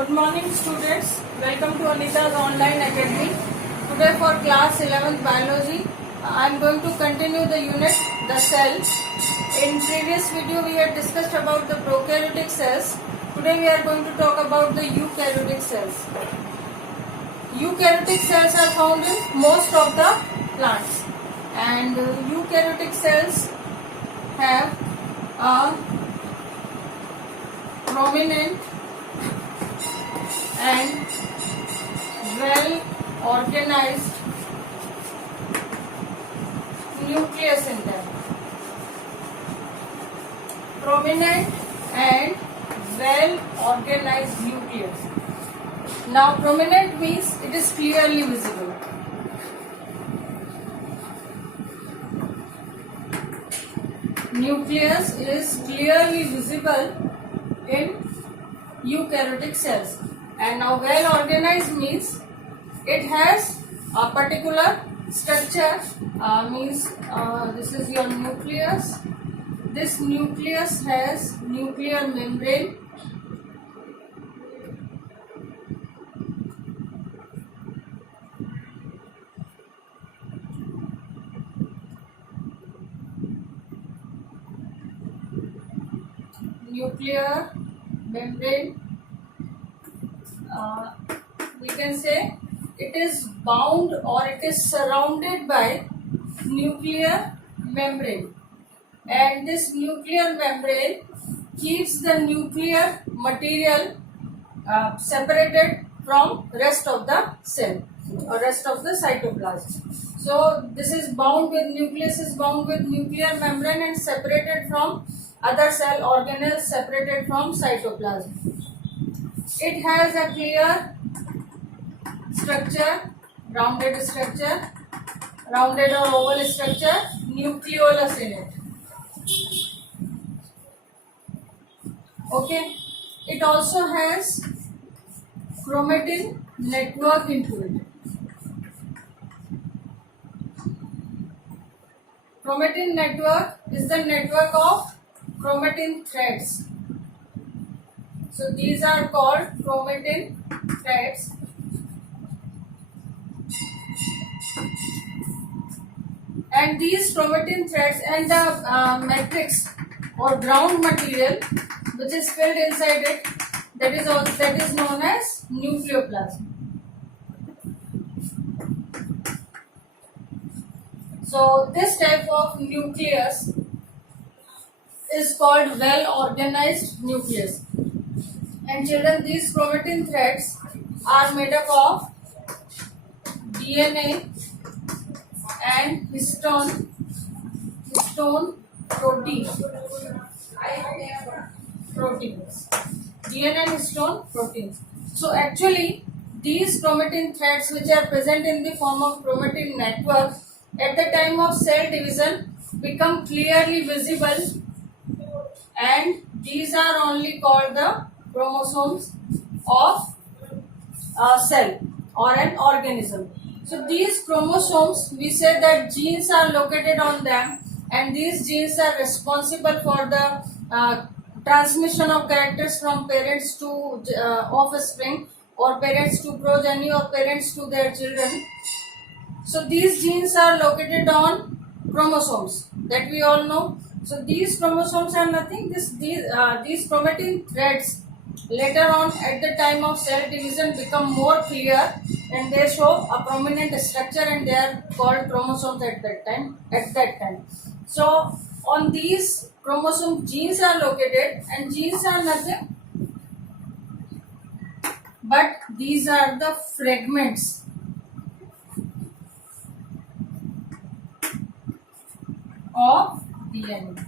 Good morning students, welcome to Anita's online academy. Today for class 11th biology, I am going to continue the unit, the cell. In previous video we had discussed about the prokaryotic cells. Today we are going to talk about the eukaryotic cells. Eukaryotic cells are found in most of the plants, and eukaryotic cells have a prominent and well organized nucleus in them. Prominent and well organized nucleus. Now prominent means it is clearly visible. Nucleus is clearly visible in eukaryotic cells. And now well organized means it has a particular structure, this is your nucleus. This nucleus has nuclear membrane. Nuclear membrane. We can say it is bound or it is surrounded by nuclear membrane, and this nuclear membrane keeps the nuclear material separated from rest of the cell or rest of the cytoplasm. So this is bound with, nucleus is bound with nuclear membrane and separated from other cell organelles, separated from cytoplasm. It has a clear structure, rounded or oval structure, nucleolus in it. Okay, it also has chromatin network into it. Chromatin network is the network of chromatin threads. So these are called chromatin threads. And these chromatin threads and the matrix or ground material which is filled inside it, that is known as nucleoplasm. So this type of nucleus is called well organized nucleus. And children, these chromatin threads are made up of DNA and histone proteins. DNA and histone proteins. So actually these chromatin threads, which are present in the form of chromatin network, at the time of cell division become clearly visible, and these are only called the chromosomes of a cell or an organism. So these chromosomes, we say that genes are located on them, and these genes are responsible for the transmission of characters from parents to offspring, or parents to progeny, or parents to their children. So these genes are located on chromosomes, that we all know. So these chromosomes are nothing. These chromatin threads later on at the time of cell division become more clear, and they show a prominent structure, and they are called chromosomes at that time. So on these chromosomes genes are located, and genes are nothing but these are the fragments of DNA.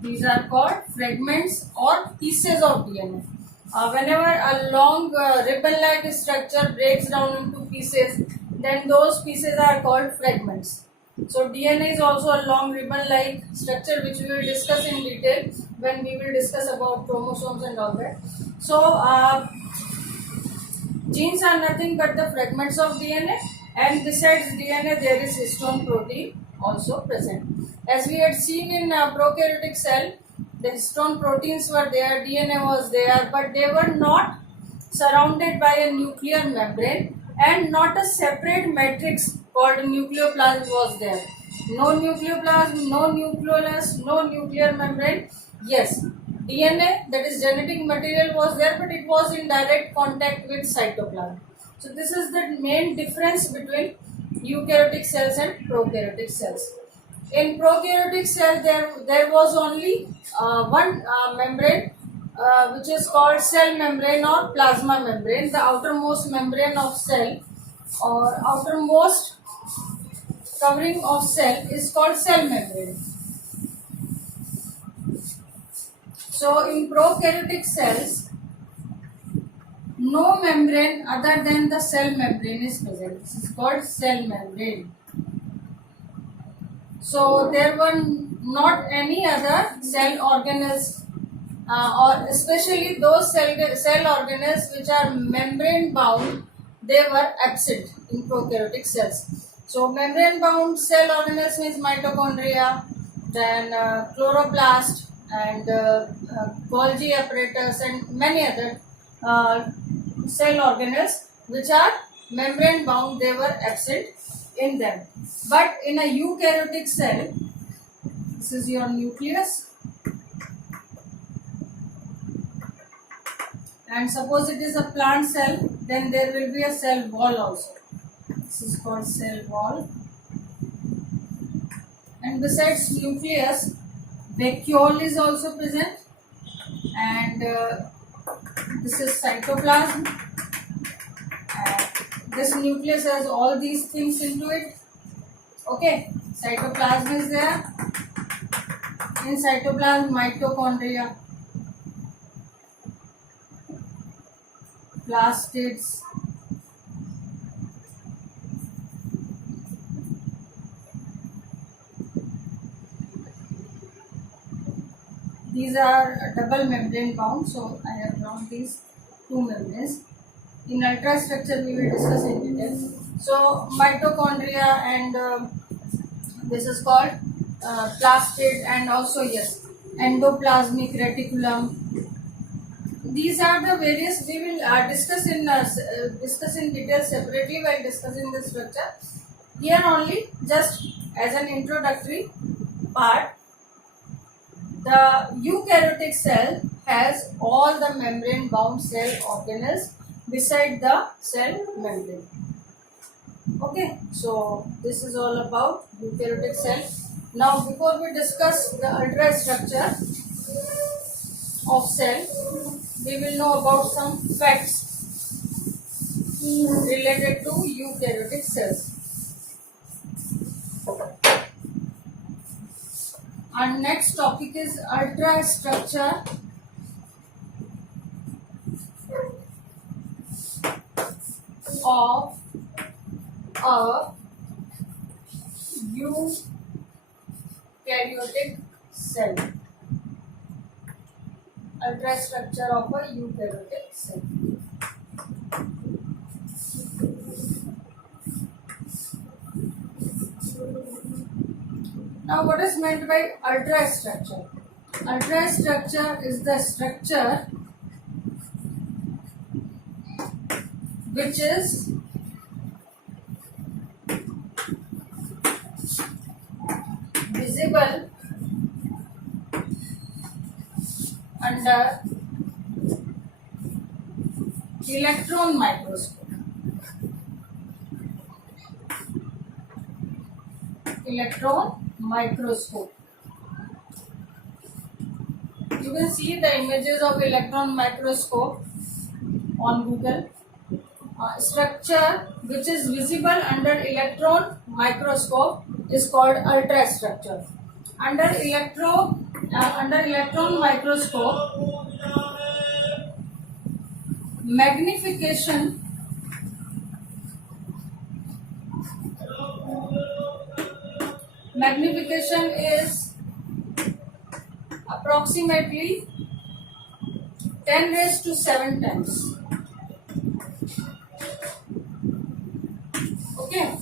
These are called fragments or pieces of DNA. Whenever a long ribbon-like structure breaks down into pieces, then those pieces are called fragments. So DNA is also a long ribbon-like structure, which we will discuss in detail when we will discuss about chromosomes and all that. So genes are nothing but the fragments of DNA, and besides DNA there is histone protein also present. As we had seen in prokaryotic cell, the histone proteins were there, DNA was there, but they were not surrounded by a nuclear membrane and not a separate matrix called nucleoplasm was there. No nucleoplasm, no nucleolus, no nuclear membrane. Yes, DNA, that is genetic material, was there, but it was in direct contact with cytoplasm. So this is the main difference between eukaryotic cells and prokaryotic cells. In prokaryotic cell, there was only one membrane, which is called cell membrane or plasma membrane. The outermost membrane of cell or outermost covering of cell is called cell membrane. So in prokaryotic cells, no membrane other than the cell membrane is present. This is called cell membrane. So there were not any other cell organelles, or especially those cell organelles which are membrane bound, they were absent in prokaryotic cells. So membrane bound cell organelles means mitochondria, then chloroplast and Golgi apparatus and many other cell organelles which are membrane bound, they were absent in them. But in a eukaryotic cell, this is your nucleus, and suppose it is a plant cell, then there will be a cell wall also. This is called cell wall. And besides nucleus, vacuole is also present, and this is cytoplasm, and this nucleus has all these things into it. Okay, cytoplasm is there. In cytoplasm, mitochondria, plastids, these are double membrane bound, so I have drawn these two membranes. In ultrastructure we will discuss in detail. So mitochondria and this is called plastid, and also yes, endoplasmic reticulum. These are the various, we will discuss in detail separately while discussing the structure. Here only, just as an introductory part, the eukaryotic cell has all the membrane bound cell organelles beside the cell membrane. Okay, so this is all about eukaryotic cell. Now before we discuss the ultrastructure of cell, we will know about some facts related to eukaryotic cells. Our next topic is ultrastructure of a eukaryotic cell. Ultrastructure of a eukaryotic cell. Now, what is meant by ultrastructure? Ultrastructure is the structure which is visible under electron microscope. Electron microscope. You will see the images of electron microscope on Google. Structure which is visible under electron microscope is called ultrastructure. Under electron microscope, magnification is approximately 10 raised to 7 times. Okay,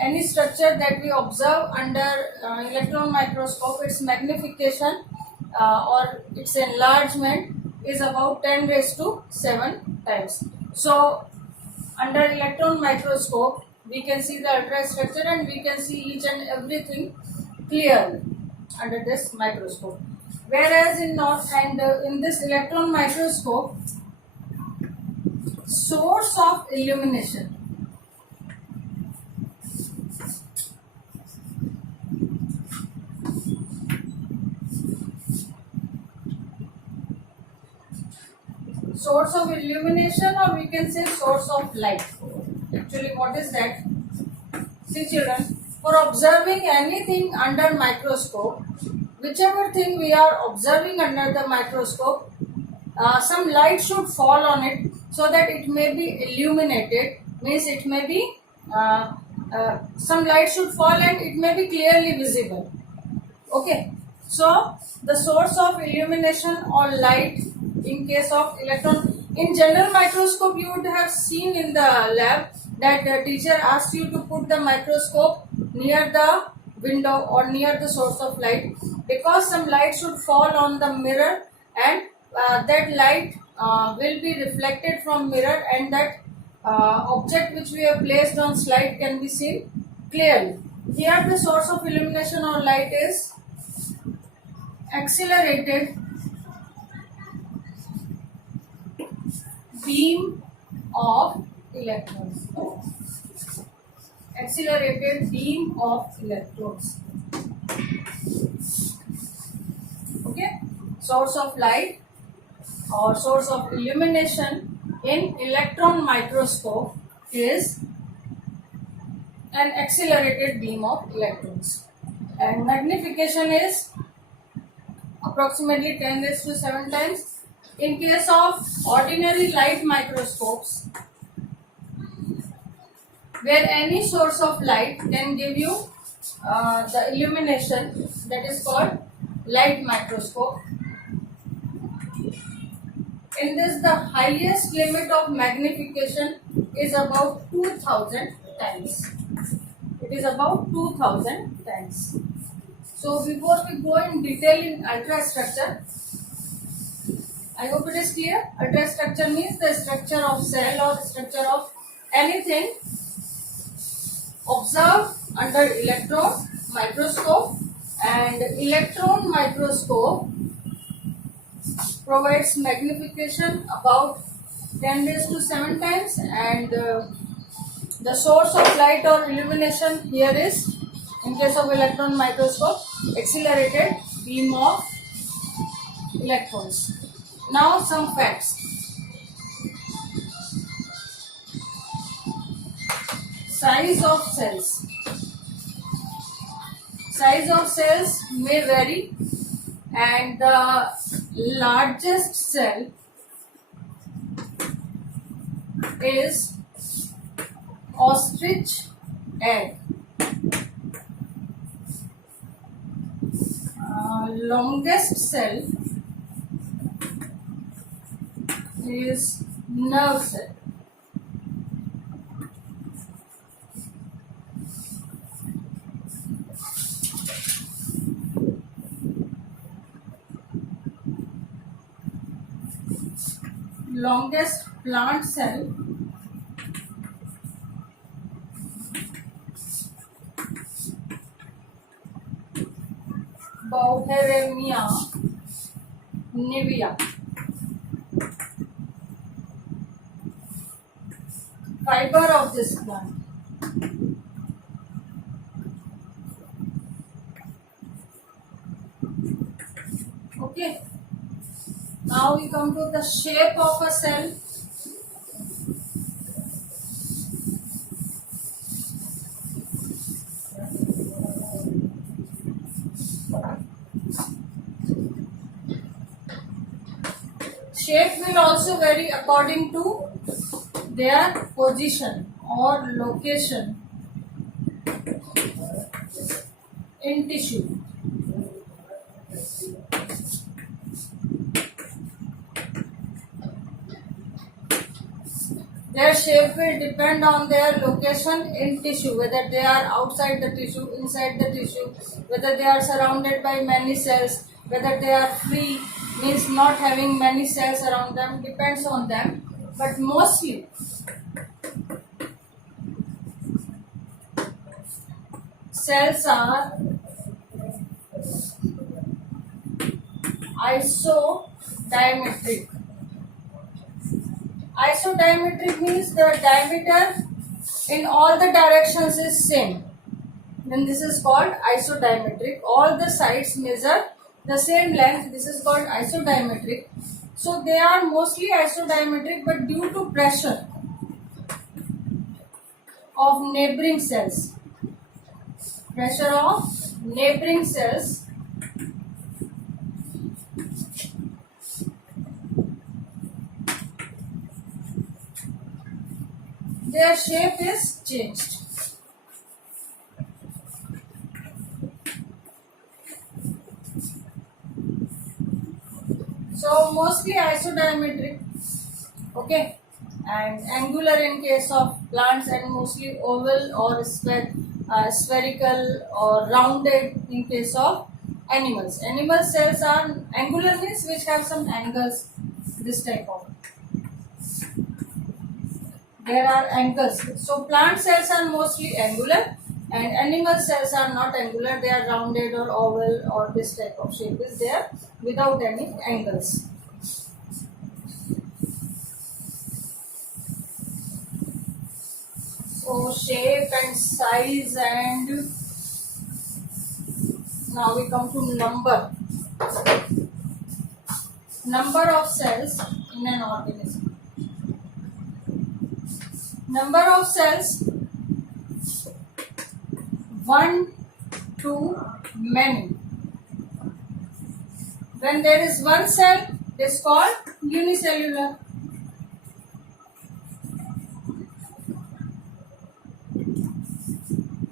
any structure that we observe under electron microscope, its magnification or its enlargement is about 10 raised to 7 times. So under electron microscope we can see the ultrastructure and we can see each and everything clearly under this microscope. Whereas in this electron microscope, source of illumination, or we can say source of light. Actually, what is that? See children, for observing anything under microscope, whichever thing we are observing under the microscope, some light should fall on it so that it may be illuminated, means it may be some light should fall and it may be clearly visible. Okay, so the source of illumination or light in case of electron, in general microscope you would have seen in the lab that the teacher asks you to put the microscope near the window or near the source of light, because some light should fall on the mirror and that light will be reflected from mirror, and that object which we have placed on slide can be seen clearly. Here the source of illumination or light is accelerated beam of electrons. Accelerated beam of electrons. Okay, source of light or source of illumination in electron microscope is an accelerated beam of electrons, and magnification is approximately 10 raised to 7 times. In case of ordinary light microscopes, where any source of light can give you the illumination, that is called light microscope. In this, the highest limit of magnification is about 2000 times. It is about 2000 times. So before we go in detail in ultrastructure, I hope it is clear. Ultrastructure means the structure of cell or structure of anything observed under electron microscope, and electron microscope provides magnification about 10 raised to 7 times, and the source of light or illumination here is, in case of electron microscope, accelerated beam of electrons. Now some facts. Size of cells. Size of cells may vary, and the largest cell is ostrich egg. Longest cell is nerve cell. Longest plant cell Bauheremia nivea. Fiber of this plant. Okay. Now we come to the shape of a cell. Shape will also vary according to their position or location in tissue. Their shape will depend on their location in tissue, whether they are outside the tissue, inside the tissue, whether they are surrounded by many cells, whether they are free, means not having many cells around them, depends on them. But mostly cells are isodiametric. Isodiametric means the diameter in all the directions is same. Then this is called isodiametric. All the sides measure the same length. This is called isodiametric. So they are mostly isodiametric, but due to pressure of neighboring cells, their shape is changed. So mostly isodiametric, okay, and angular in case of plants, and mostly oval or spherical or rounded in case of animals. Animal cells are angular, means which have some angles. This type of, there are angles. So plant cells are mostly angular, and animal cells are not angular. They are rounded or oval, or this type of shape is there without any angles. So shape and size, and now we come to number of cells in an organism. Number of cells, 1 to many. When there is one cell, it is called unicellular.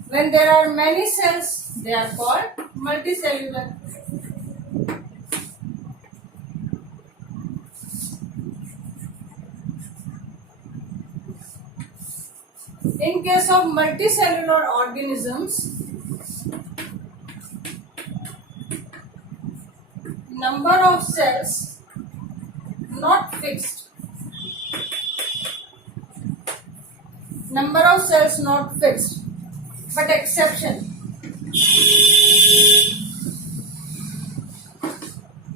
When there are many cells, they are called multicellular. In case of multicellular organisms, number of cells not fixed. Number of cells not fixed, but exception.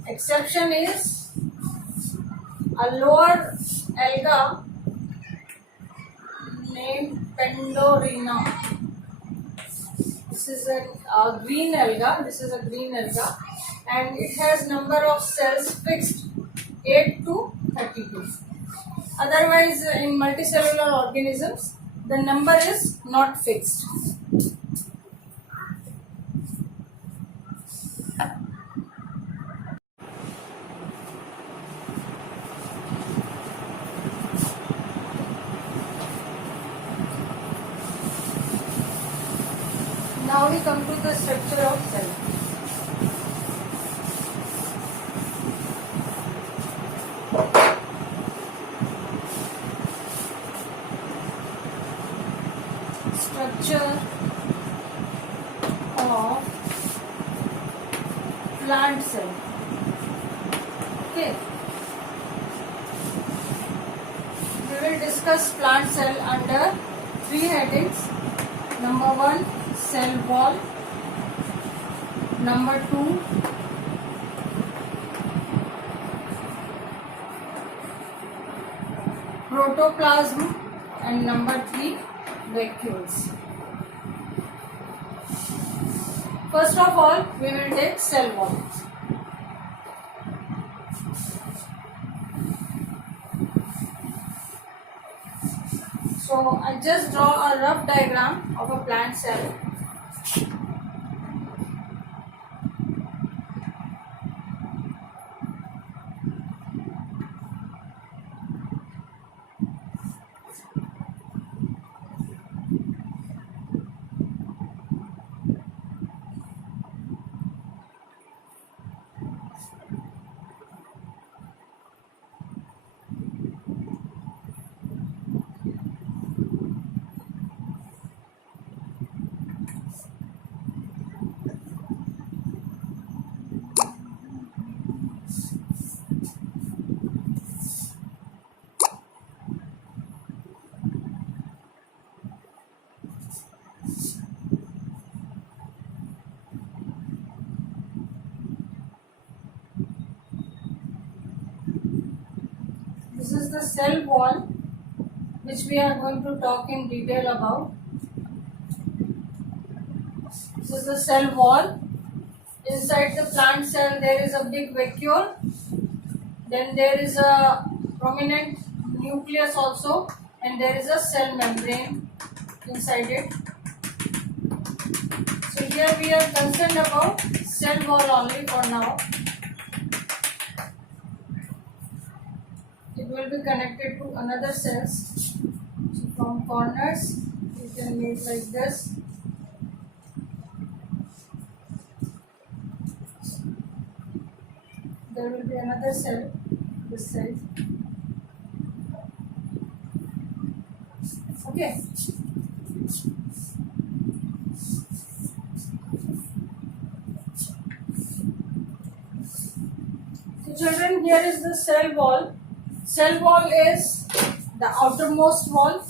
Exception is a lower alga named Pendorina. This is a green alga. And it has number of cells fixed 8 to 32. Otherwise, in multicellular organisms, the number is not fixed. Now we come to the structure of cell. Structure of plant cell. Okay. We will discuss plant cell under 3 headings. Number 1, cell wall. Number 2, protoplasm. And number 3, vacuoles. First of all, we will take cell wall. So I just draw a rough diagram of a plant cell. This is the cell wall, which we are going to talk in detail about. This is the cell wall. Inside the plant cell there is a big vacuole. Then there is a prominent nucleus also, and there is a cell membrane inside it. So here we are concerned about cell wall only for now. It will be connected to another cells. So from corners you can make like this. There will be another cell this side. Okay. So children, here is the cell wall. Cell wall is the outermost wall.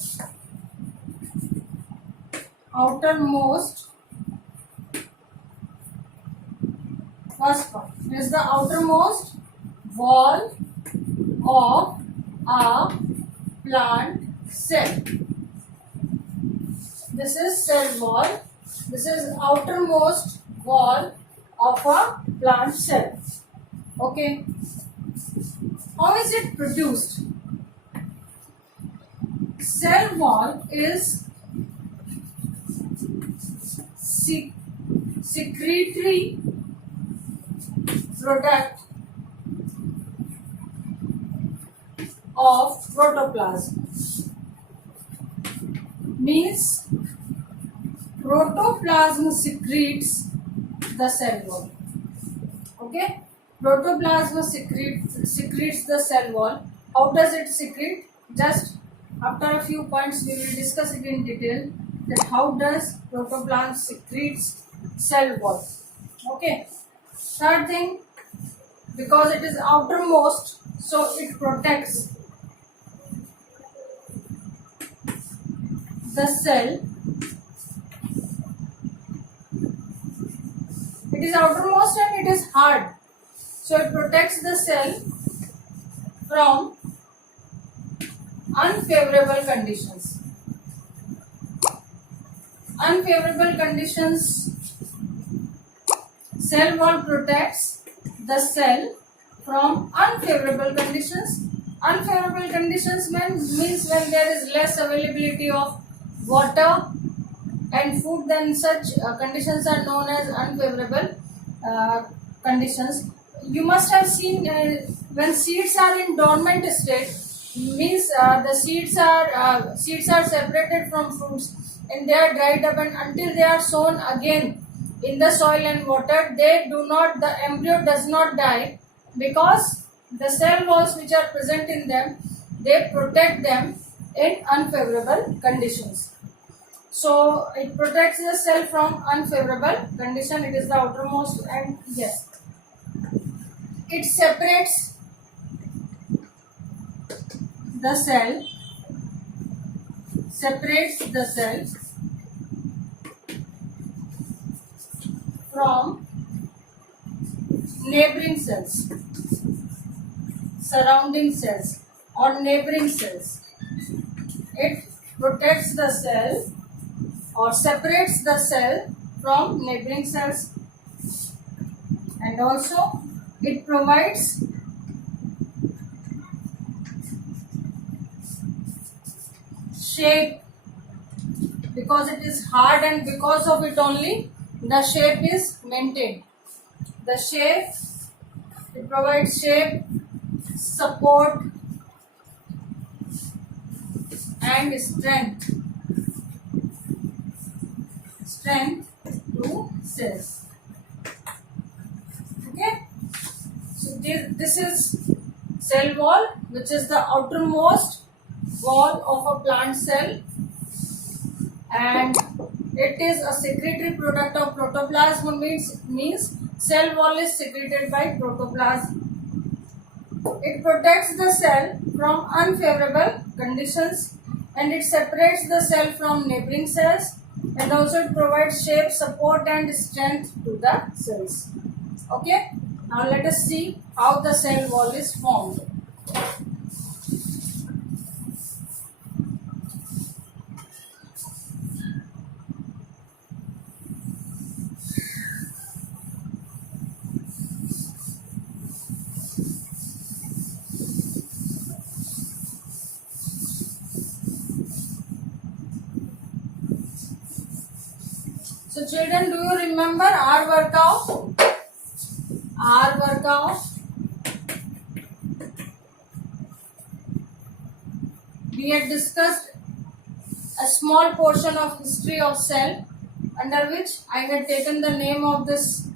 First one is the outermost wall of a plant cell. This is cell wall. This is outermost wall of a plant cell. Okay. How is it produced? Cell wall is secretory product of protoplasm. Means protoplasm secretes the cell wall. Okay, protoplasm secretes the cell wall. How does it secrete? Just after a few points we will discuss it in detail, that how does protoplasm secretes cell wall. Okay. Third thing, because it is outermost, so it protects the cell. It is outermost and it is hard, so it protects the cell from unfavorable conditions. Unfavorable conditions. Cell wall protects the cell from unfavorable conditions. Unfavorable conditions means when there is less availability of water and food, then such conditions are known as unfavorable conditions. You must have seen when seeds are in dormant state, means the seeds are separated from fruits and they are dried up, and until they are sown again in the soil and water, the embryo does not die, because the cell walls which are present in them, they protect them in unfavorable conditions. So it protects the cell from unfavorable condition. It is the outermost, and yes, it separates the cell from neighboring cells, surrounding cells or neighboring cells. It protects the cell or separates the cell from neighboring cells, and also it provides shape, because it is hard and because of it only the shape is maintained. The shape, it provides shape, support and strength to cells. Okay, so this is cell wall, which is the outermost wall of a plant cell, and it is a secretory product of protoplasm. Means cell wall is secreted by protoplasm. It protects the cell from unfavorable conditions, and it separates the cell from neighboring cells, and also it provides shape, support and strength to the cells. Okay, now let us see how the cell wall is formed. children, do you remember our workout? Our workout. We had discussed a small portion of history of cell, under which I had taken the name of this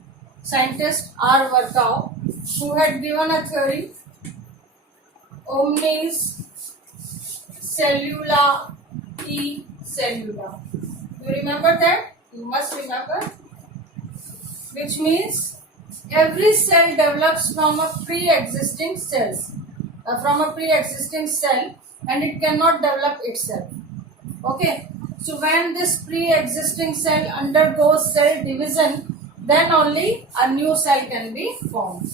scientist R. Virchow, who had given a theory, omnis cellula e cellula. You remember that? You must remember. Which means every cell develops from a pre-existing cell, and it cannot develop itself. Okay. So when this pre-existing cell undergoes cell division, then only a new cell can be formed.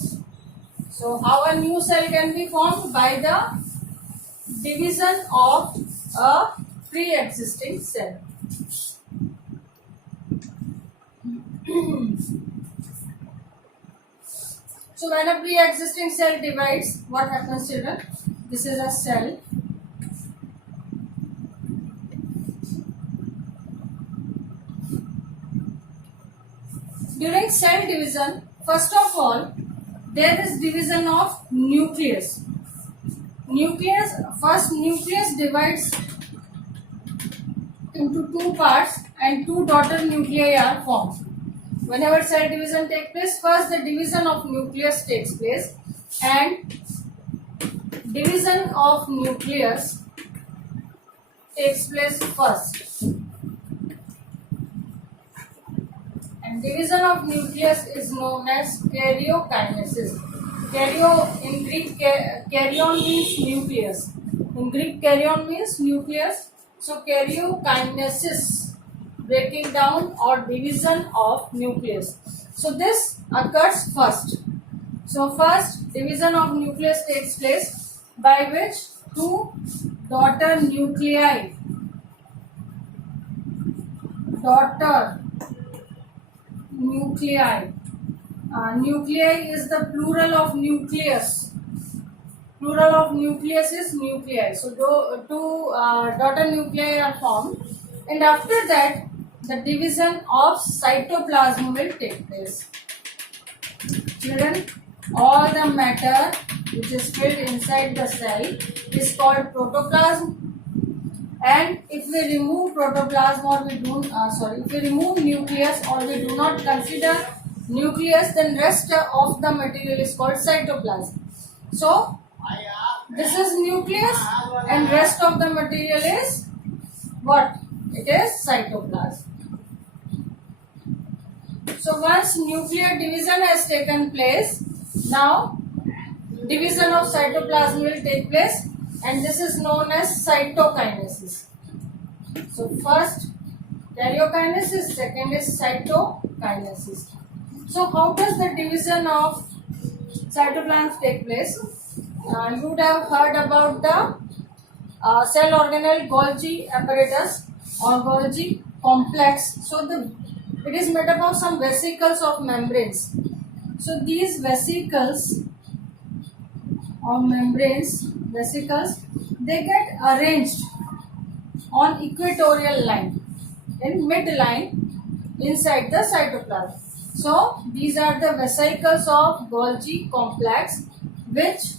So how a new cell can be formed? By the division of a pre-existing cell. So when a pre-existing cell divides, what happens, children? This is a cell. During cell division, first of all, there is division of nucleus. First nucleus divides into two parts and two daughter nuclei are formed. Whenever cell division takes place, first the division of nucleus takes place, and division of nucleus takes place first. And division of nucleus is known as karyokinesis. In Greek, karyon means nucleus. In Greek, karyon means nucleus. So karyokinesis, breaking down or division of nucleus. So this occurs first. So first division of nucleus takes place, by which two daughter nuclei nuclei is the plural of nucleus. Plural of nucleus is nuclei. So two daughter nuclei are formed, and after that the division of cytoplasm will take place. Children, all the matter which is filled inside the cell is called protoplasm. And if we remove protoplasm if we remove nucleus or we do not consider nucleus, then rest of the material is called cytoplasm. So this is nucleus and rest of the material is what? It is cytoplasm. So once nuclear division has taken place, now division of cytoplasm will take place, and this is known as cytokinesis. So first karyokinesis, second is cytokinesis. So how does the division of cytoplasm take place? You would have heard about the cell organelle Golgi apparatus or Golgi complex. So it is made up of some vesicles of membranes. So these vesicles or membranes, they get arranged on equatorial line, in midline inside the cytoplasm. So these are the vesicles of Golgi complex which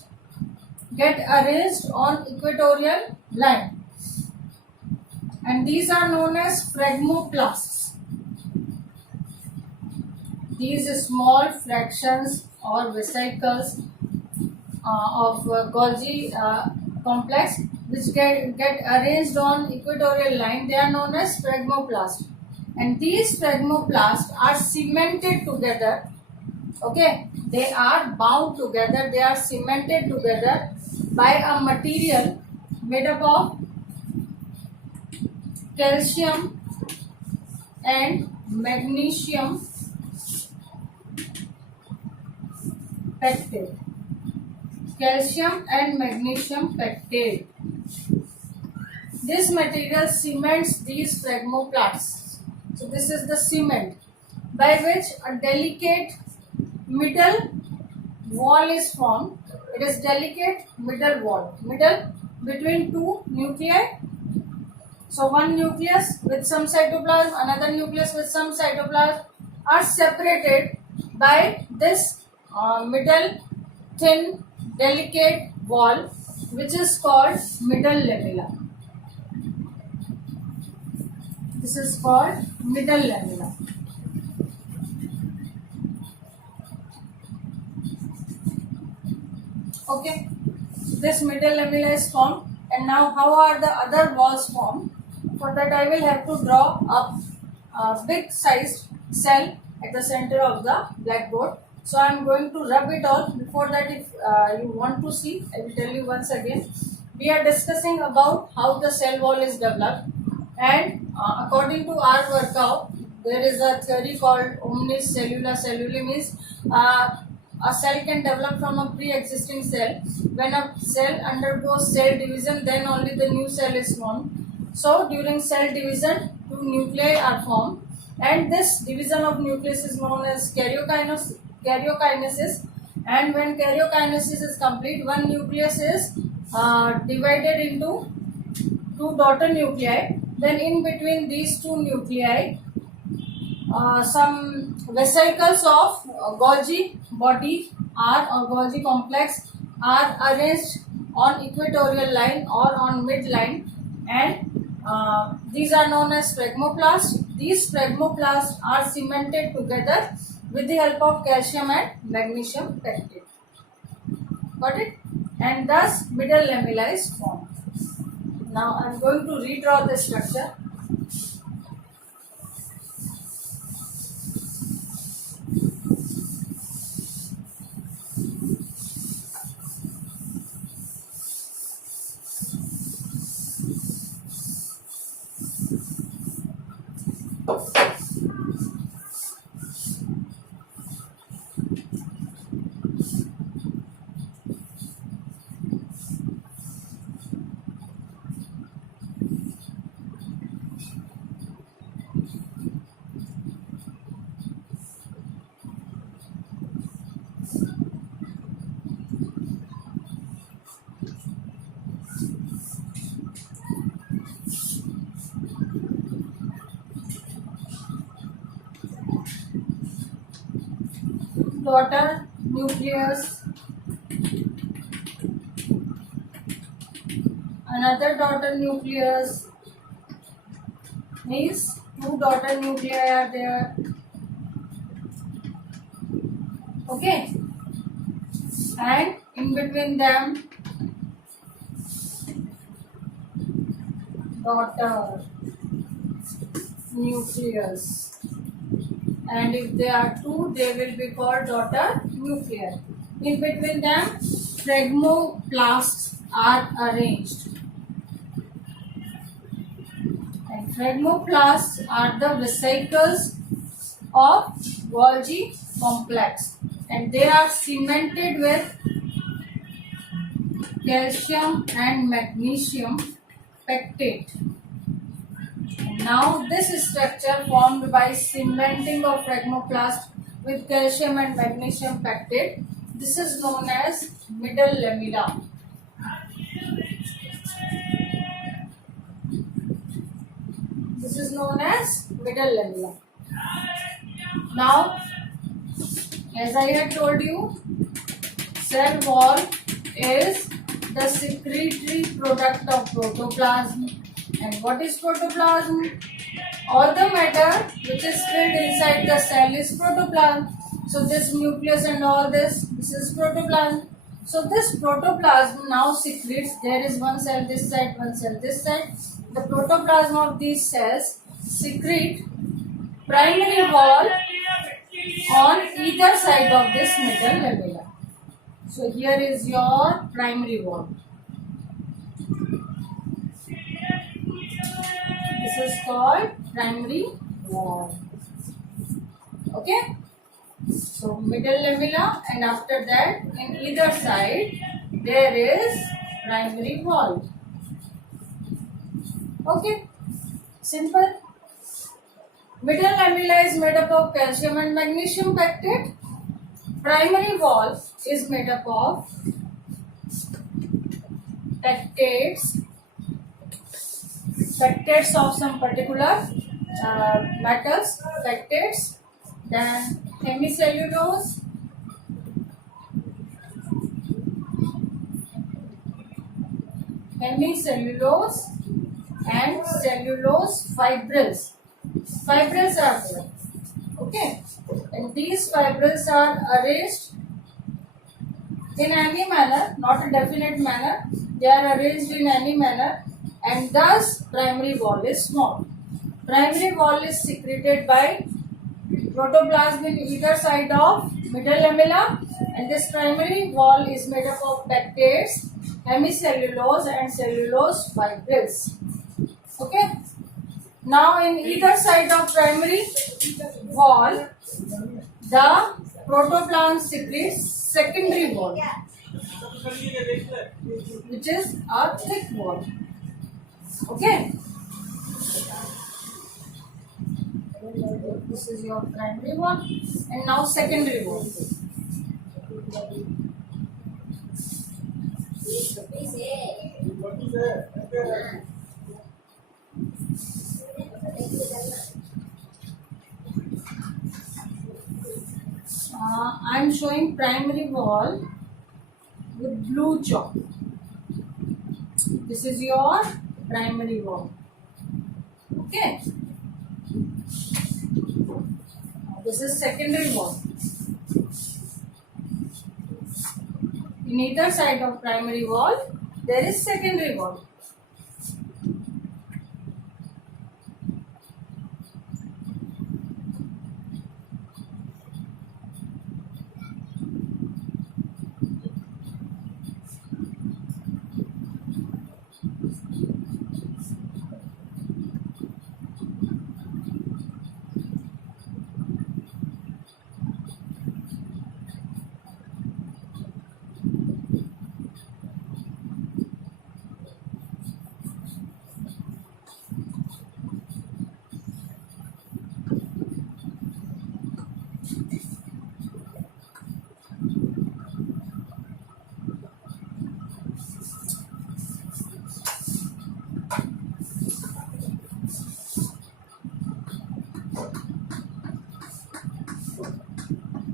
get arranged on equatorial line, and these are known as phragmoplasts. These small fractions or vesicles of Golgi complex which get arranged on equatorial line, they are known as phragmoplasts, and these phragmoplasts are cemented together. Okay, they are bound together, they are cemented together by a material made up of calcium and magnesium pectate. Calcium and magnesium pectate. This material cements these phragmoplasts. So this is the cement by which a delicate middle wall is formed. It is delicate middle wall, middle between two nuclei. So one nucleus with some cytoplasm, another nucleus with some cytoplasm are separated by this middle thin delicate wall, which is called middle lamella. This is called middle lamella. Okay, this middle lamella is formed, and now how are the other walls formed? For that I will have to draw a big sized cell at the center of the blackboard. So I am going to rub it all. Before that, if you want to see, I will tell you once again. We are discussing about how the cell wall is developed, and according to our workout, there is a theory called omnis cellula. Cellula means a cell can develop from a pre-existing cell. When a cell undergoes cell division, then only the new cell is formed. So during cell division, two nuclei are formed, and this division of nucleus is known as karyokinesis. And when karyokinesis is complete, one nucleus is divided into two daughter nuclei. Then in between these two nuclei, some vesicles of Golgi body or Golgi complex are arranged on equatorial line or on midline, and these are known as phragmoplasts. These phragmoplasts are cemented together with the help of calcium and magnesium pectate. Got it? And thus middle lamella is formed. Now I am going to redraw the structure. Daughter nucleus, another daughter nucleus, means two daughter nuclei are there. Okay, and in between them daughter nucleus, and if they are two, they will be called daughter nuclei. In between them, phragmoplasts are arranged, and phragmoplasts are the vesicles of Golgi complex, and they are cemented with calcium and magnesium pectate. Now this structure formed by cementing of phragmoplast with calcium and magnesium pectate, this is known as middle lamella. This is known as middle lamella. Now, as I had told you, cell wall is the secretory product of protoplasm. And what is protoplasm? All the matter which is filled inside the cell is protoplasm. So this nucleus and all this is protoplasm. So this protoplasm now secretes, there is one cell this side, one cell this side. The protoplasm of these cells secrete primary wall on either side of this middle lamella. So here is your primary wall. This is called primary wall. Okay. So middle lamella, and after that in either side there is primary wall. Okay. Simple. Middle lamella is made up of calcium and magnesium pectate. Primary wall is made up of pectates, pectates of some particular metals, pectates, then hemicellulose, and cellulose fibrils. Fibrils are there. Okay, and these fibrils are arranged in any manner, not a definite manner. They are arranged in any manner, and thus primary wall is formed. Primary wall is secreted by protoplasm in either side of middle lamella, and this primary wall is made up of pectates, hemicellulose, and cellulose fibrils. Okay. Now, in either side of primary wall, the protoplasm secretes secondary wall, which is a thick wall. Okay. This is your primary wall, and now secondary wall. I am showing primary wall with blue chalk. This is your primary wall. Okay. This is secondary wall. In either side of primary wall, there is secondary wall.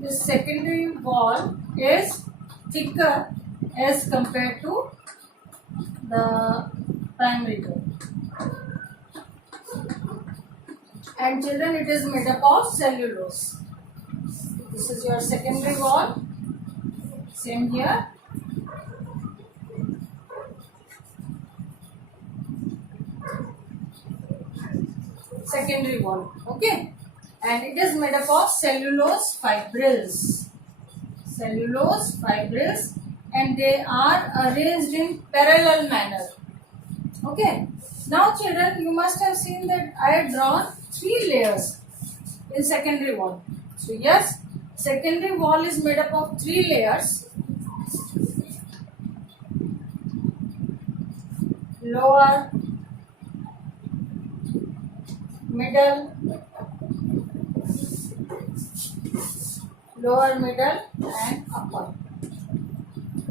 The secondary wall is thicker as compared to the primary wall. And children, it is made up of cellulose. This is your secondary wall. Same here. Secondary wall. Okay. And it is made up of cellulose fibrils. Cellulose fibrils, and they are arranged in parallel manner. Okay. Now children, you must have seen that I have drawn 3 layers in secondary wall. So yes, secondary wall is made up of 3 layers. Lower, middle, and upper.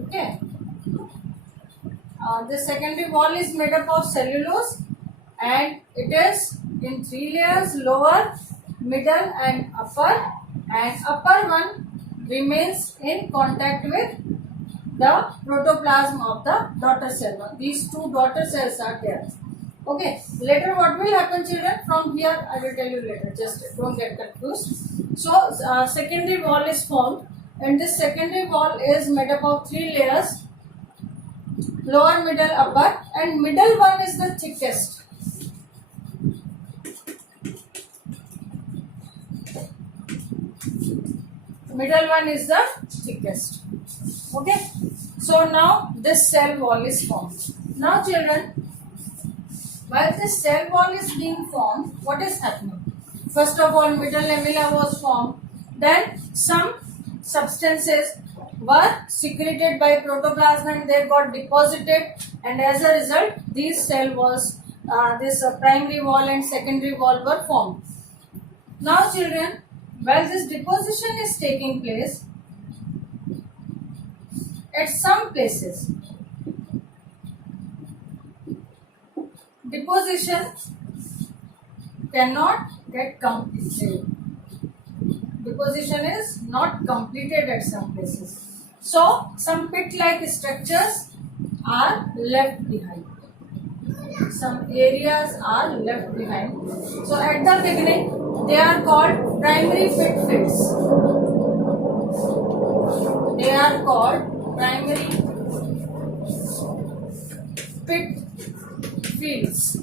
Okay. The secondary wall is made up of cellulose, and it is in 3 layers: lower, middle, and upper. And upper one remains in contact with the protoplasm of the daughter cell. Now, these 2 daughter cells are there. Okay. Later what will happen, children? From here I will tell you later. Just don't get confused. So secondary wall is formed, and this secondary wall is made up of 3 layers: lower, middle, upper, and middle one is the thickest. Middle one is the thickest. Okay. So now this cell wall is formed. Now children, while this cell wall is being formed, what is happening? First of all, middle lamella was formed. Then some substances were secreted by protoplasm and they got deposited, and as a result, these cell walls, this primary wall and secondary wall were formed. Now children, while this deposition is taking place, at some places deposition cannot get completed. Deposition is not completed at some places. So some pit-like structures are left behind. Some areas are left behind. So at the beginning, they are called primary pit fields. They are called primary pit fields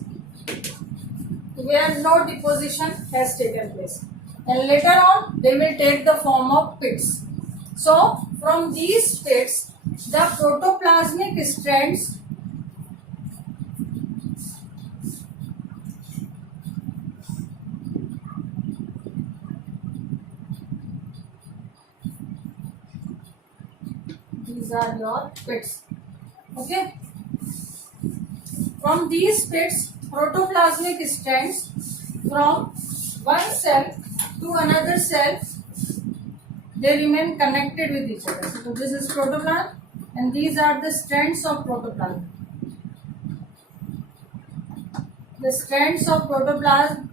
where no deposition has taken place, and later on they will take the form of pits. So from these pits, the protoplasmic strands these are your pits. Okay. From these pits, protoplasmic strands from one cell to another cell, they remain connected with each other. So this is protoplasm, and these are the strands of protoplasm. The strands of protoplasm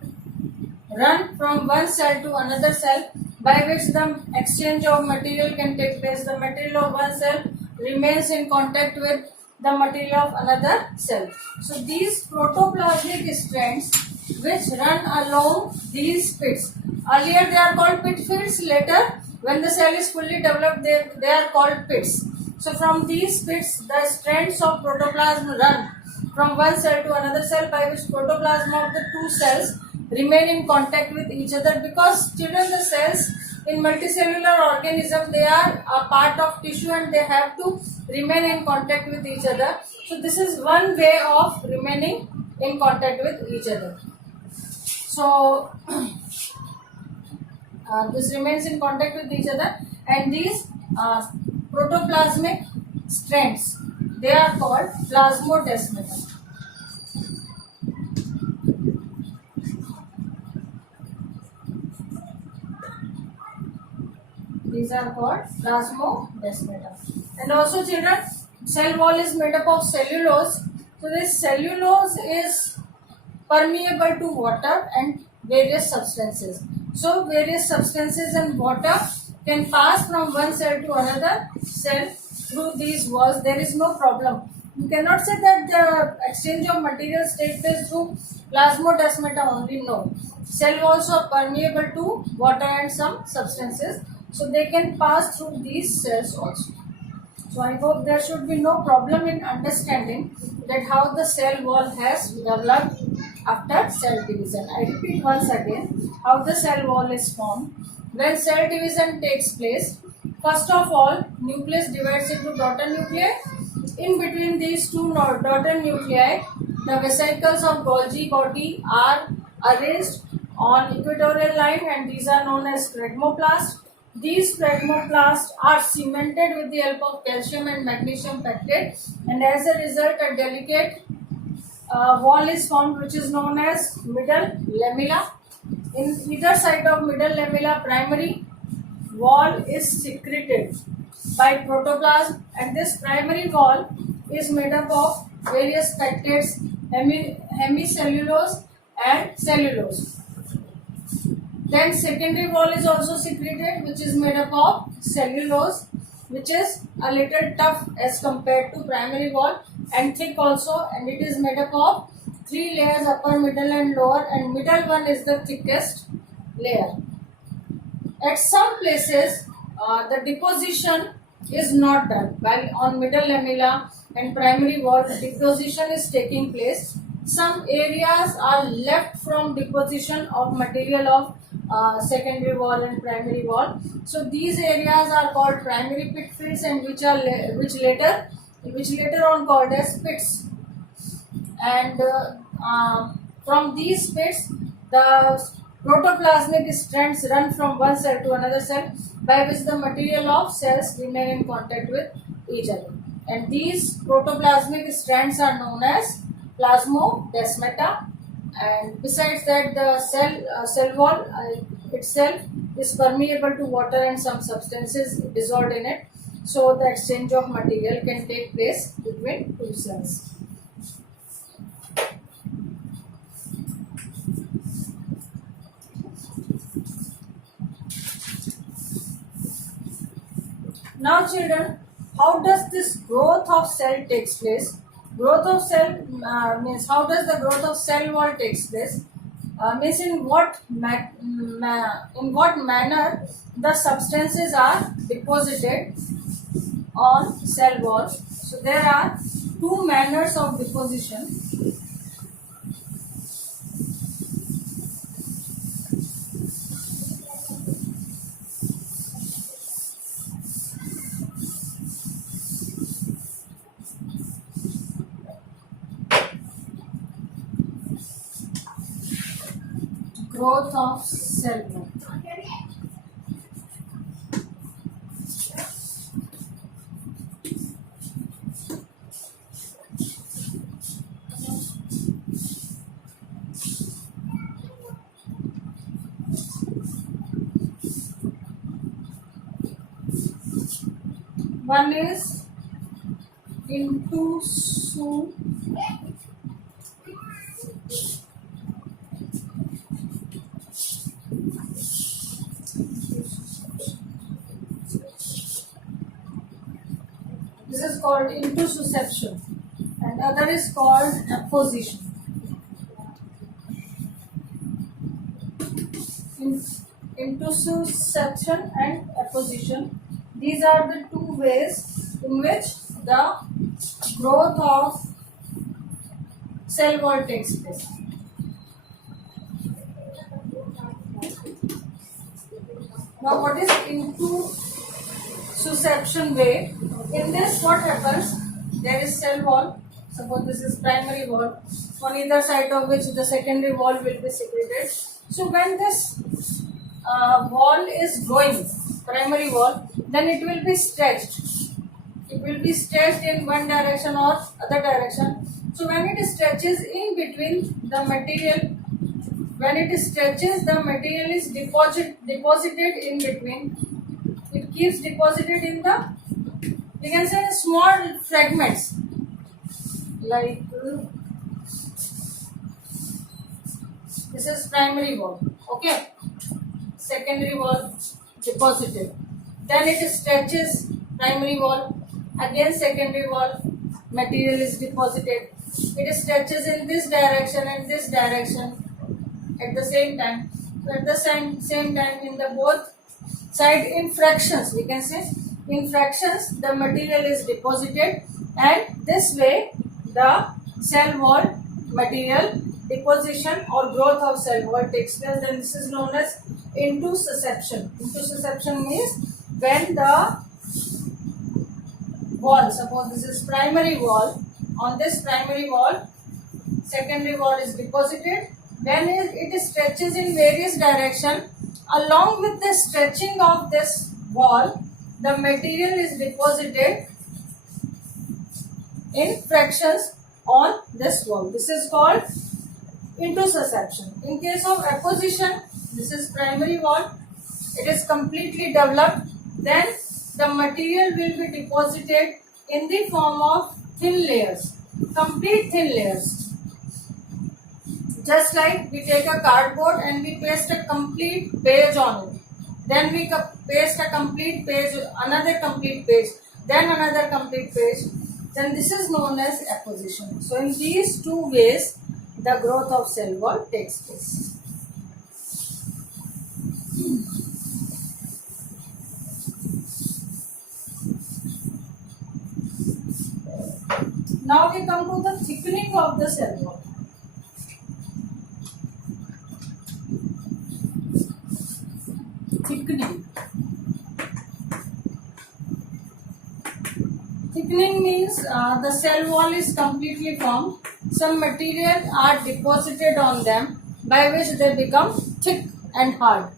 run from one cell to another cell, by which the exchange of material can take place. The material of one cell remains in contact with the material of another cell. So these protoplasmic strands which run along these pits, earlier they are called pit fields, later when the cell is fully developed they are called pits. So from these pits, the strands of protoplasm run from one cell to another cell, by which protoplasm of the two cells remain in contact with each other, because children, the cells in multicellular organism, they are a part of tissue and they have to remain in contact with each other. So this is one way of remaining in contact with each other. So this remains in contact with each other, and these protoplasmic strands, they are called plasmodesmata. These are called plasmodesmata. And also children, cell wall is made up of cellulose. So this cellulose is permeable to water and various substances. So various substances and water can pass from one cell to another cell through these walls. There is no problem. You cannot say that the exchange of materials takes place through plasmodesmata only. No. Cell walls are permeable to water and some substances. So they can pass through these cells also. So I hope there should be no problem in understanding that how the cell wall has developed after cell division. I repeat once again how the cell wall is formed. When cell division takes place, first of all, nucleus divides into daughter nuclei. In between these two daughter nuclei, the vesicles of Golgi body are arranged on equatorial line, and these are known as phragmoplasts. These phragmoplasts are cemented with the help of calcium and magnesium pectate, and as a result a delicate wall is formed which is known as middle lamella. In either side of middle lamella, primary wall is secreted by protoplasm, and this primary wall is made up of various pectates, hemicellulose and cellulose. Then secondary wall is also secreted, which is made up of cellulose, which is a little tough as compared to primary wall, and thick also, and it is made up of 3 layers, upper, middle and lower, and middle one is the thickest layer. At some places the deposition is not done, while on middle lamella and primary wall the deposition is taking place. Some areas are left from deposition of material of secondary wall and primary wall. So these areas are called primary pit fields, and which later on called as pits. And from these pits, the protoplasmic strands run from one cell to another cell, by which the material of cells remain in contact with each other. And these protoplasmic strands are known as plasmodesmata. And besides that, the cell wall itself is permeable to water and some substances dissolved in it, so the exchange of material can take place between two cells. Now children, how does this growth of cell takes place? Growth of cell means how does the growth of cell wall takes place? Means in what manner the substances are deposited on cell wall. So there are two manners of deposition. Growth of cell wall. One is intussusception. This is called intussusception, and other is called apposition. Intussusception and apposition. These are the two ways in which the growth of cell wall takes place. Now, what is intussusception way? In this, what happens? There is cell wall. Suppose this is primary wall, on either side of which the secondary wall will be secreted. So, when this wall is growing, primary wall, then it will be stretched. It will be stretched in one direction or other direction. So when it stretches in between the material, when it stretches, the material is deposited in between. It keeps deposited in the, you can say, small fragments, like this is primary wall. Okay. Secondary wall deposited, then it stretches, primary wall, again secondary wall, material is deposited, it stretches in this direction and this direction at the same time. So at the same time, in the both side, in fractions, we can say, in fractions the material is deposited, and this way the cell wall material deposition or growth of cell wall takes place. Then this is known as intussusception. Intussusception means when the wall, suppose this is primary wall, on this primary wall secondary wall is deposited, when it stretches in various direction, along with the stretching of this wall, the material is deposited in fractions on this wall. This is called intussusception. In case of apposition, this is primary wall, it is completely developed, then the material will be deposited in the form of thin layers, complete thin layers. Just like we take a cardboard and we paste a complete page on it, then we paste a complete page, another complete page, then another complete page, then this is known as apposition. So in these two ways the growth of cell wall takes place. Now we come to the thickening of the cell wall. Thickening. Thickening means the cell wall is completely formed. Some material are deposited on them by which they become thick and hard.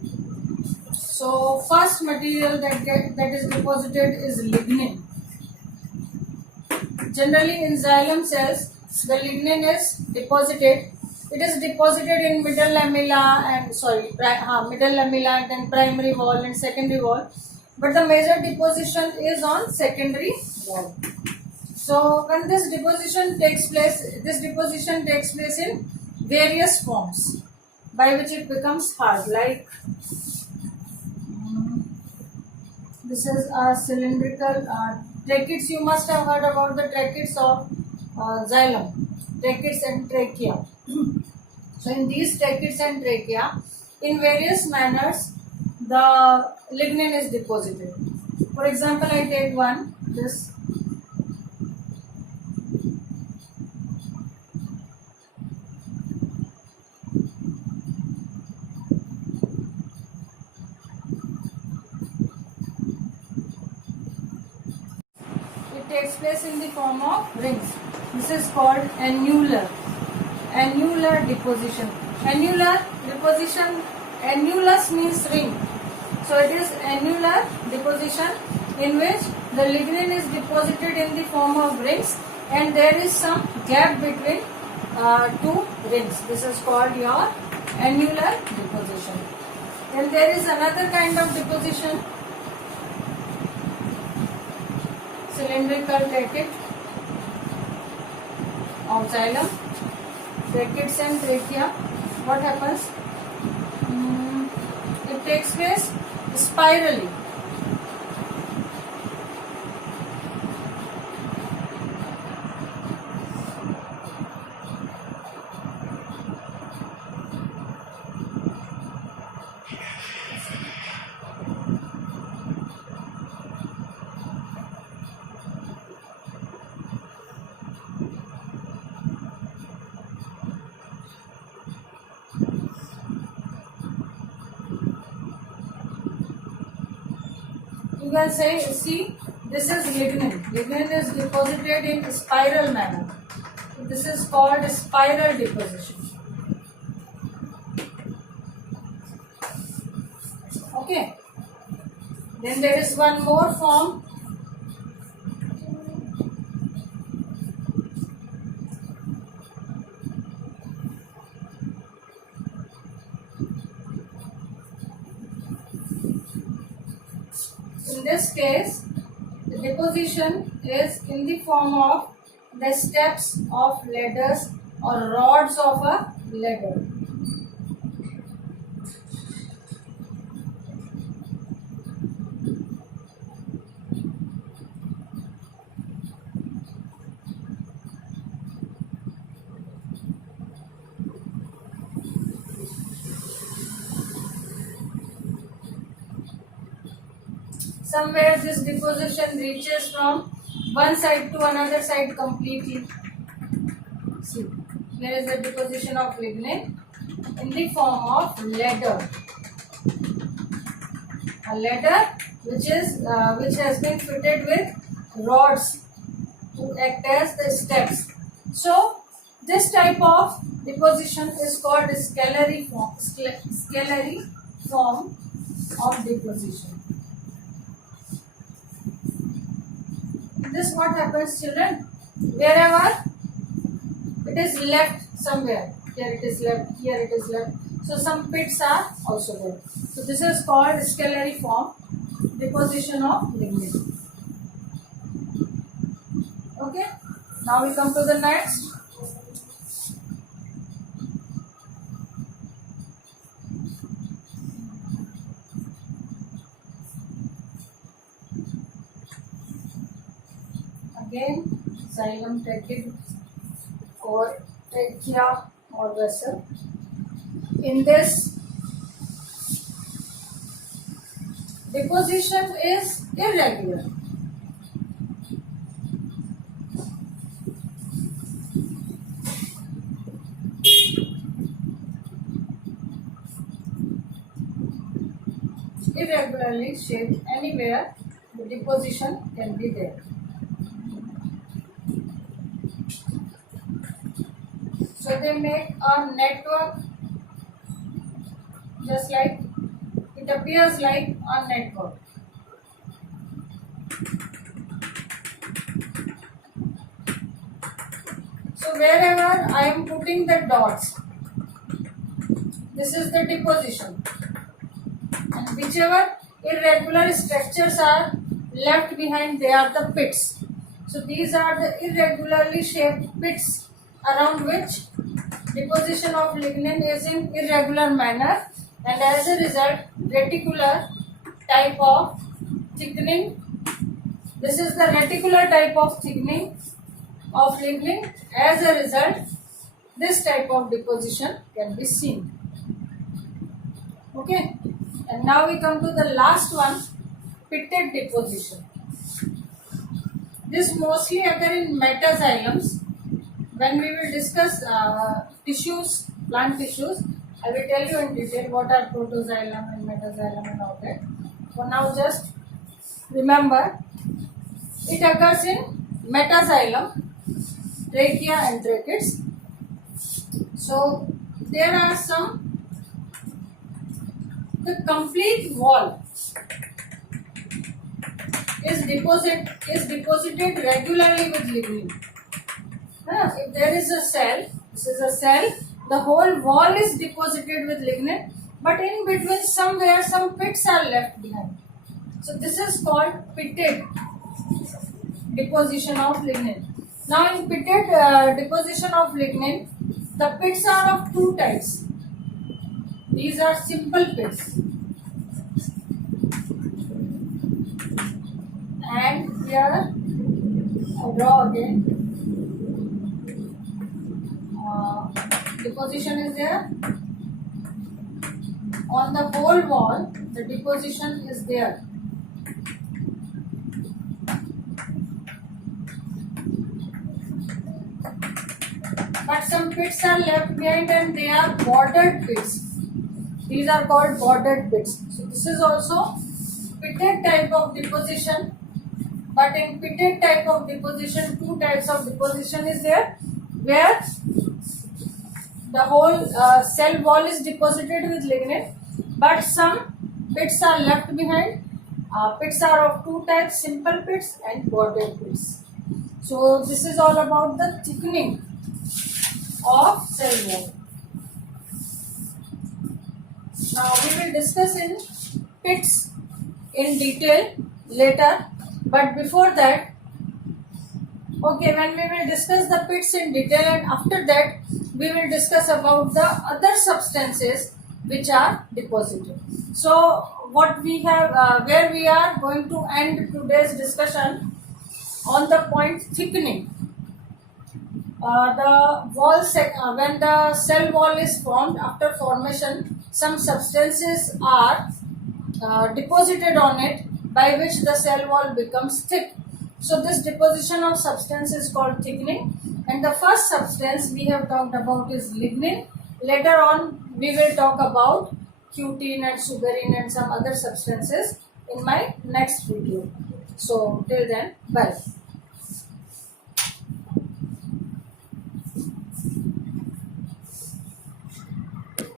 So first material that is deposited is lignin. Generally in xylem cells, the lignin is deposited. It is deposited in middle lamella and then primary wall and secondary wall. But the major deposition is on secondary wall. So when this deposition takes place in various forms by which it becomes hard. Like This is a cylindrical tracheids. You must have heard about the tracheids of xylem, tracheids and trachea. So in these tracheids and trachea, in various manners, the lignin is deposited. For example, I take one, this. It takes place in the form of rings. This is called annular deposition. Annular deposition, annulus means ring. So it is annular deposition in which the lignin is deposited in the form of rings and there is some gap between two rings. This is called your annular deposition. Then there is another kind of deposition, cylindrical tracheids of xylem, tracheids and trachea. What happens? It takes place spirally. You can see this is lignin. Lignin is deposited in spiral manner. This is called spiral deposition. Okay. Then there is one more form. In this case, the deposition is in the form of the steps of ladders or rods of a ladder. Somewhere this deposition reaches from one side to another side completely. See, here is the deposition of lignin in the form of ladder. A ladder which has been fitted with rods to act as the steps. So this type of deposition is called scalary form of deposition. This what happens, children? Wherever it is left somewhere, here it is left, here it is left. So some pits are also there. So this is called scalary form deposition of lignin. Okay. Now we come to the next. Again, xylem tracheid or trachea or vessel. In this, deposition is irregular. Irregularly shaped, anywhere the deposition can be there. So they make a network, just like it appears like a network. So wherever I am putting the dots, this is the deposition, and whichever irregular structures are left behind, they are the pits. So these are the irregularly shaped pits around which deposition of lignin is in irregular manner, and as a result reticular type of thickening. This is the reticular type of thickening of lignin. As a result, this type of deposition can be seen. Okay, and now we come to the last one, pitted deposition. This mostly occur in metaxylems. When we will discuss tissues, plant tissues, I will tell you in detail what are protoxylem and metaxylem and all that. For now, just remember, it occurs in metaxylem, trachea and tracheids. So there are some, the complete wall is deposited regularly with lignin. If there is a cell, this is a cell, the whole wall is deposited with lignin, but in between somewhere some pits are left behind. So this is called pitted deposition of lignin. Now in pitted deposition of lignin, the pits are of two types. These are simple pits. And here I draw again. Deposition is there. On the whole wall, the deposition is there. But some pits are left behind and they are bordered pits. These are called bordered pits. So this is also pitted type of deposition. But in pitted type of deposition, two types of deposition is there, where the whole cell wall is deposited with lignin, but some pits are left behind. Pits are of two types, simple pits and bordered pits. So this is all about the thickening of cell wall. Now we will discuss in pits in detail later, but before that, okay, when we will discuss the pits in detail, and after that we will discuss about the other substances which are deposited. So what we have, where we are going to end today's discussion on the point thickening. The wall when the cell wall is formed, after formation, some substances are deposited on it, by which the cell wall becomes thick. So this deposition of substance is called thickening. And the first substance we have talked about is lignin. Later on we will talk about cutin and suberin and some other substances in my next video. So till then, bye.